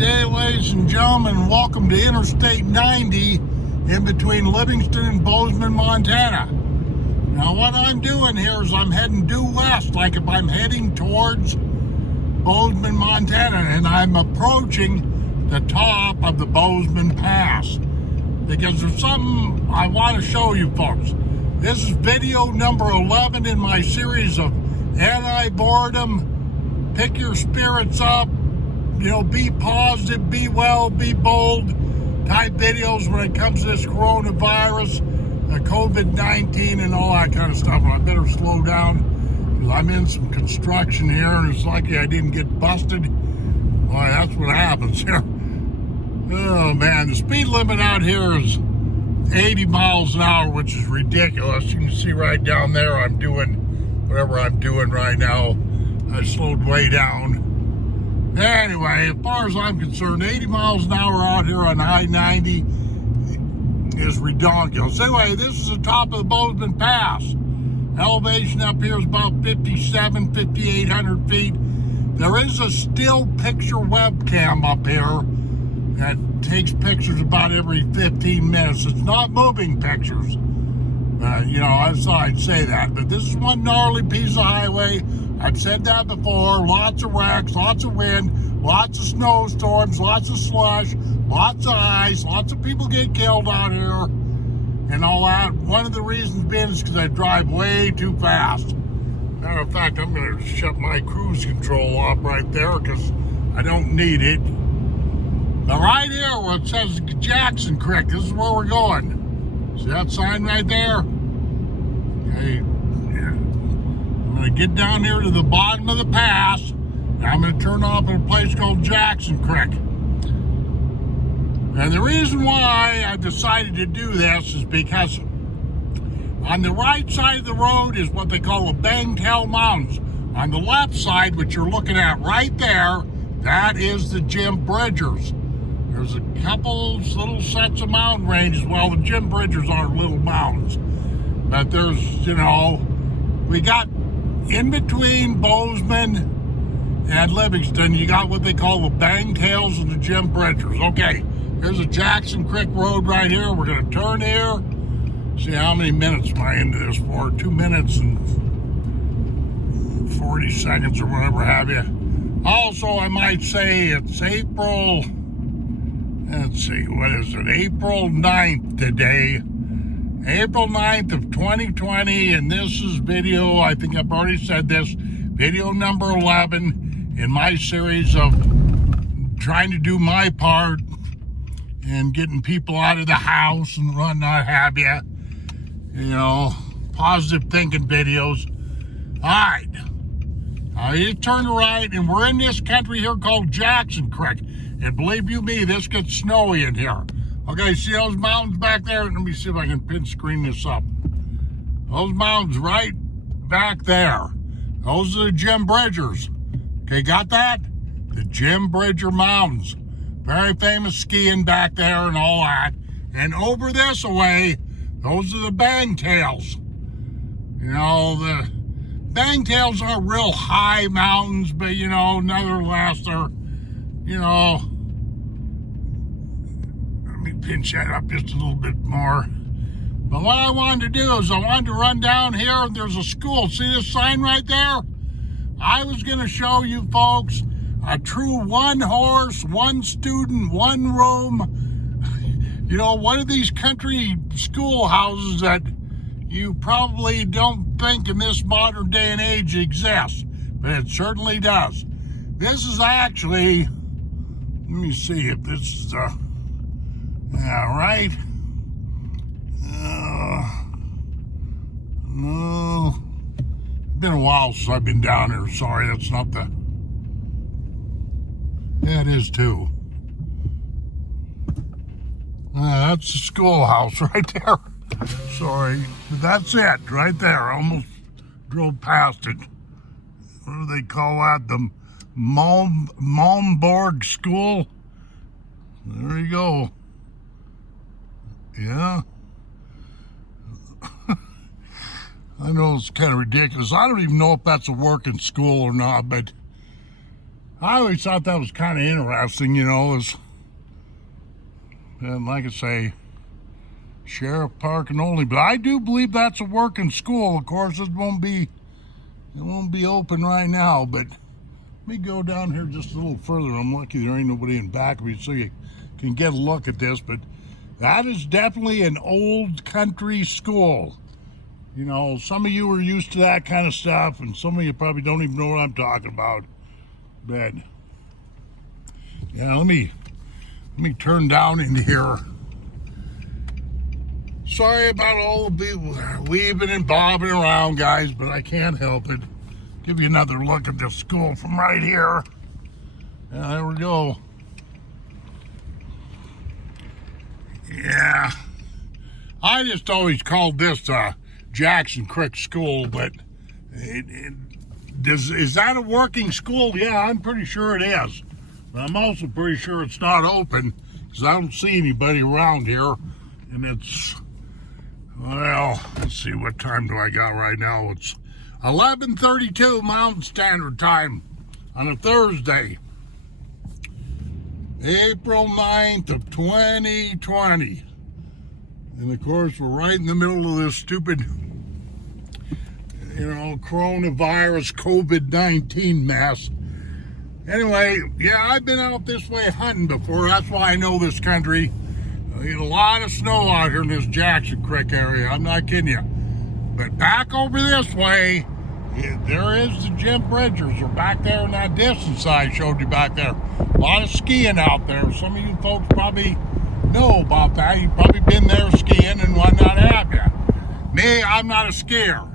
day, ladies and gentlemen, and welcome to Interstate 90 in between Livingston and Bozeman, Montana. Now, what I'm doing here is I'm heading due west, like if I'm heading towards Bozeman, Montana, and I'm approaching the top of the Bozeman Pass because there's something I want to show you folks. This is video number 11 in my series of anti-boredom, pick your spirits up, be positive, be well, be bold type videos when it comes to this coronavirus, COVID-19 and all that kind of stuff. And I better slow down because I'm in some construction here and it's lucky I didn't get busted. Boy, that's what happens here. Oh man, the speed limit out here is 80 miles an hour, which is ridiculous. You can see right down there I'm doing whatever I'm doing right now. I slowed way down. Anyway, as far as I'm concerned, 80 miles an hour out here on I-90 is ridiculous. Anyway, this is the top of the Bozeman Pass. Elevation up here is about 5,800 feet. There is a still picture webcam up here that takes pictures about every 15 minutes. It's not moving pictures. I thought I'd say that. But this is one gnarly piece of highway. I've said that before. Lots of wrecks, lots of wind, lots of snowstorms, lots of slush, lots of ice, lots of people get killed out here and all that. One of the reasons being is because I drive way too fast. Matter of fact, I'm going to shut my cruise control off right there because I don't need it. But right here where it says Jackson Creek, this is where we're going. See that sign right there? Okay. I'm going to get down here to the bottom of the pass, and I'm going to turn off at a place called Jackson Creek. And the reason why I decided to do this is because on the right side of the road is what they call the Bangtail Mountains. On the left side, which you're looking at right there, that is the Jim Bridgers. There's a couple little sets of mountain ranges. Well, the Jim Bridgers aren't little mountains. But there's, we got in between Bozeman and Livingston, you got what they call the Bangtails and the Jim Bridgers. Okay, here's a Jackson Creek Road right here. We're going to turn here. See how many minutes am I into this for? 2 minutes and 40 seconds or whatever have you. Also, I might say it's April, let's see, what is it? April 9th today. April 9th of 2020, and this is video, I think I've already said this, video number 11 in my series of trying to do my part and getting people out of the house and whatnot have you. Positive thinking videos. All right. You turn right, and we're in this country here called Jackson Creek. And believe you me, this gets snowy in here. Okay, see those mountains back there? Let me see if I can pin screen this up. Those mountains right back there. Those are the Jim Bridgers. Okay, got that? The Jim Bridger Mountains. Very famous skiing back there and all that. And over this way, those are the Bangtails. The Bangtails are real high mountains, but, nevertheless, they're, let me pinch that up just a little bit more. But what I wanted to do is I wanted to run down here, and there's a school. See this sign right there? I was going to show you folks a true one horse, one student, one room, one of these country schoolhouses that you probably don't think in this modern day and age exists, but it certainly does. This is actually, let me see if this is, right. No, been a while since I've been down here. Sorry, that's not the, yeah, it is too. That's the schoolhouse right there. Sorry, but that's it right there. I almost drove past it. What do they call that? The Malmborg School. There you go. Yeah. I know it's kind of ridiculous. I don't even know if that's a working school or not, but I always thought that was kind of interesting, you know, and like I say, sheriff parking only, but I do believe that's a working school. Of course, it won't be open right now, but let me go down here just a little further. I'm lucky there ain't nobody in back of me so you can get a look at this, but that is definitely an old country school. You know, some of you are used to that kind of stuff, and some of you probably don't even know what I'm talking about. But yeah, let me turn down in here. Sorry about all the people weaving and bobbing around, guys, but I can't help it. Give you another look at the school from right here. Yeah, there we go. Yeah, I just always called this Jackson Creek School, but is that a working school? Yeah, I'm pretty sure it is. But I'm also pretty sure it's not open because I don't see anybody around here. And it's, well, let's see, what time do I got right now? It's 11:32 Mountain Standard Time on a Thursday, April 9th of 2020. And of course, we're right in the middle of this stupid, you know, coronavirus, COVID-19 mess. Anyway, yeah, I've been out this way hunting before. That's why I know this country. We get a lot of snow out here in this Jackson Creek area. I'm not kidding you. But back over this way, there is the Jim Bridgers. They're back there in that distance I showed you back there. A lot of skiing out there. Some of you folks probably know about that. You've probably been there skiing and whatnot, have you? Me, I'm not a skier.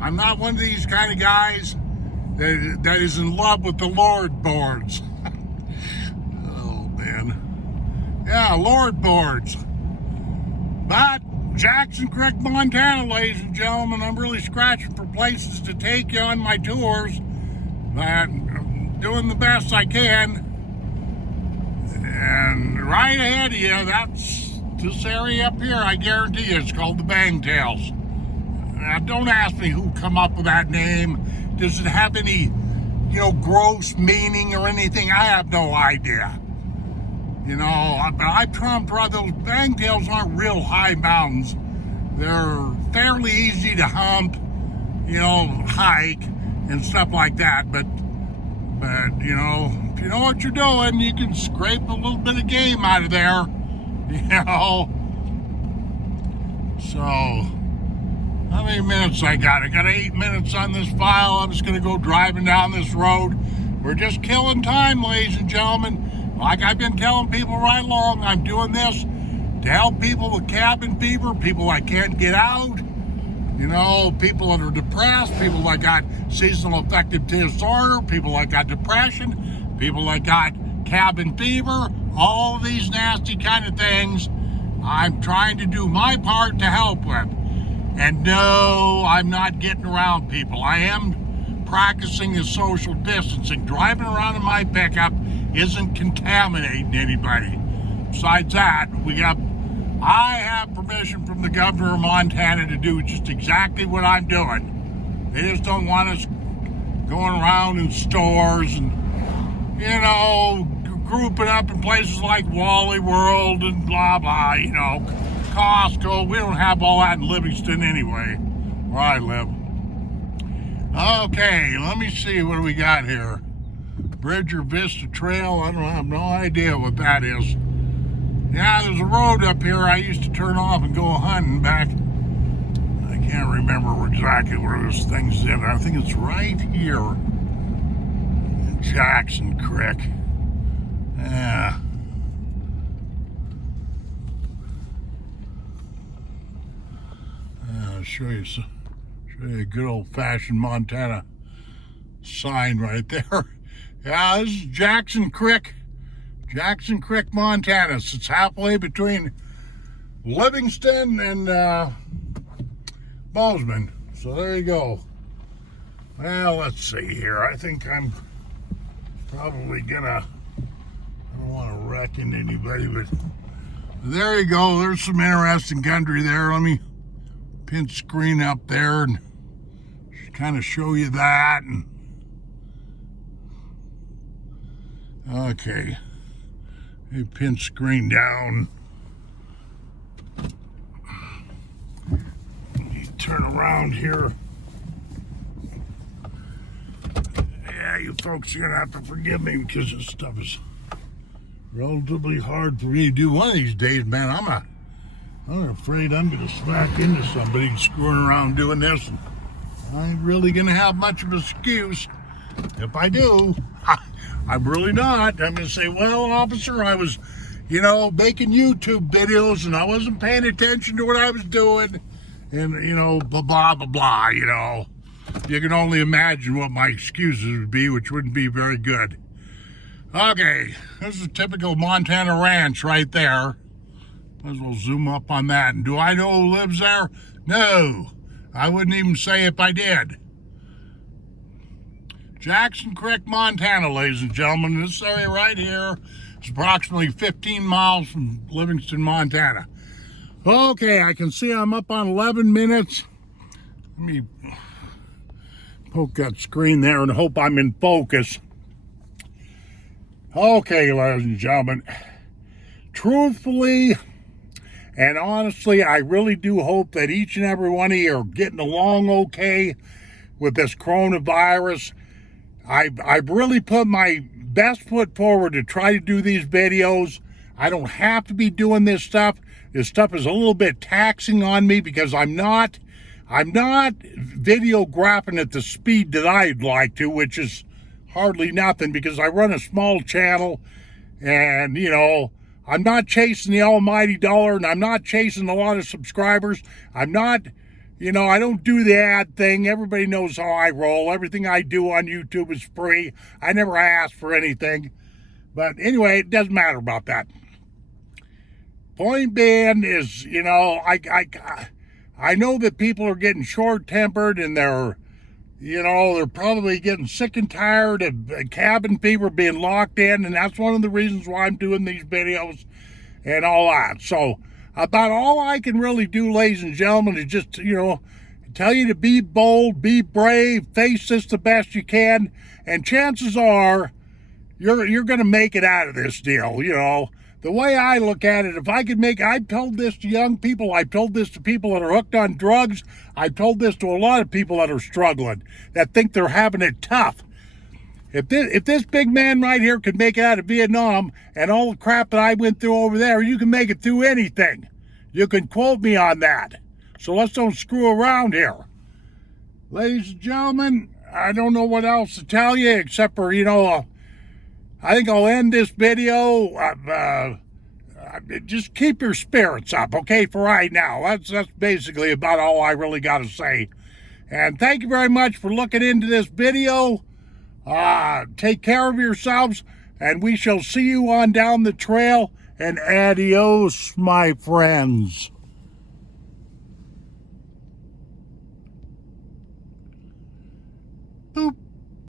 I'm not one of these kind of guys that is in love with the Lord boards. Oh, man. Yeah, Lord boards. But Jackson Creek, Montana, ladies and gentlemen, I'm really scratching for places to take you on my tours. But I'm doing the best I can. And right ahead of you, that's this area up here, I guarantee you, it's called the Bangtails. Now, don't ask me who come up with that name. Does it have any, you know, gross meaning or anything? I have no idea. You know, but I trumped right. Those Bangtails aren't real high mountains. They're fairly easy to hump, you know, hike and stuff like that. But you know, if you know what you're doing, you can scrape a little bit of game out of there, you know. So, how many minutes I got? I got 8 minutes on this file. I'm just going to go driving down this road. We're just killing time, ladies and gentlemen. Like I've been telling people right along, I'm doing this to help people with cabin fever, people that can't get out, you know, people that are depressed, people that got seasonal affective disorder, people that got depression, people that got cabin fever, all of these nasty kind of things. I'm trying to do my part to help with. And no, I'm not getting around people. I am practicing the social distancing. Driving around in my pickup isn't contaminating anybody. Besides that, I have permission from the governor of Montana to do just exactly what I'm doing. They just don't want us going around in stores and, you know, grouping up in places like Wally World and blah, blah, you know, Costco. We don't have all that in Livingston anyway, where I live. Okay, let me see, what do we got here? Bridger Vista Trail, I don't have no idea what that is. Yeah, there's a road up here I used to turn off and go hunting back. I can't remember exactly where this thing's in. I think it's right here in Jackson Creek. Yeah. I'll show you a good old-fashioned Montana sign right there. Yeah, this is Jackson Creek, Montana. So it's halfway between Livingston and Bozeman. So there you go. Well, let's see here. I think I'm probably gonna, I don't want to wreck into anybody, but there you go. There's some interesting country there. Let me pin screen up there and kind of show you that. And Okay. You pin screen down. You turn around here. Yeah, you folks are gonna have to forgive me because this stuff is relatively hard for me to do. One of these days, man, I'm afraid I'm gonna smack into somebody screwing around doing this. I ain't really gonna have much of an excuse. If I do, I'm really not. I'm gonna say, well, officer, I was, making YouTube videos and I wasn't paying attention to what I was doing, and blah blah blah blah. You can only imagine what my excuses would be, which wouldn't be very good. Okay, this is a typical Montana ranch right there. Might as well zoom up on that. And do I know who lives there? No, I wouldn't even say if I did. Jackson Creek, Montana, ladies and gentlemen. This area right here is approximately 15 miles from Livingston, Montana. Okay, I can see I'm up on 11 minutes. Let me poke that screen there and hope I'm in focus. Okay, ladies and gentlemen. Truthfully and honestly, I really do hope that each and every one of you are getting along okay with this coronavirus. I've really put my best foot forward to try to do these videos. I don't have to be doing this stuff. This stuff is a little bit taxing on me because I'm not videographing at the speed that I'd like to, which is hardly nothing because I run a small channel and, I'm not chasing the almighty dollar and I'm not chasing a lot of subscribers. I'm not, I don't do the ad thing. Everybody knows how I roll. Everything I do on YouTube is free. I never ask for anything. But anyway, it doesn't matter about that. Point being is, I know that people are getting short-tempered and they're probably getting sick and tired of cabin fever being locked in, and that's one of the reasons why I'm doing these videos and all that. So about all I can really do, ladies and gentlemen, is just, tell you to be bold, be brave, face this the best you can, and chances are you're going to make it out of this deal, The way I look at it, if I could I've told this to young people, I've told this to people that are hooked on drugs, I've told this to a lot of people that are struggling, that think they're having it tough. If this big man right here could make it out of Vietnam and all the crap that I went through over there, you can make it through anything. You can quote me on that. So let's don't screw around here. Ladies and gentlemen, I don't know what else to tell you except for, I think I'll end this video. Just keep your spirits up, okay, for right now. That's basically about all I really got to say. And thank you very much for looking into this video. Take care of yourselves, and we shall see you on down the trail. And adios, my friends. Boop.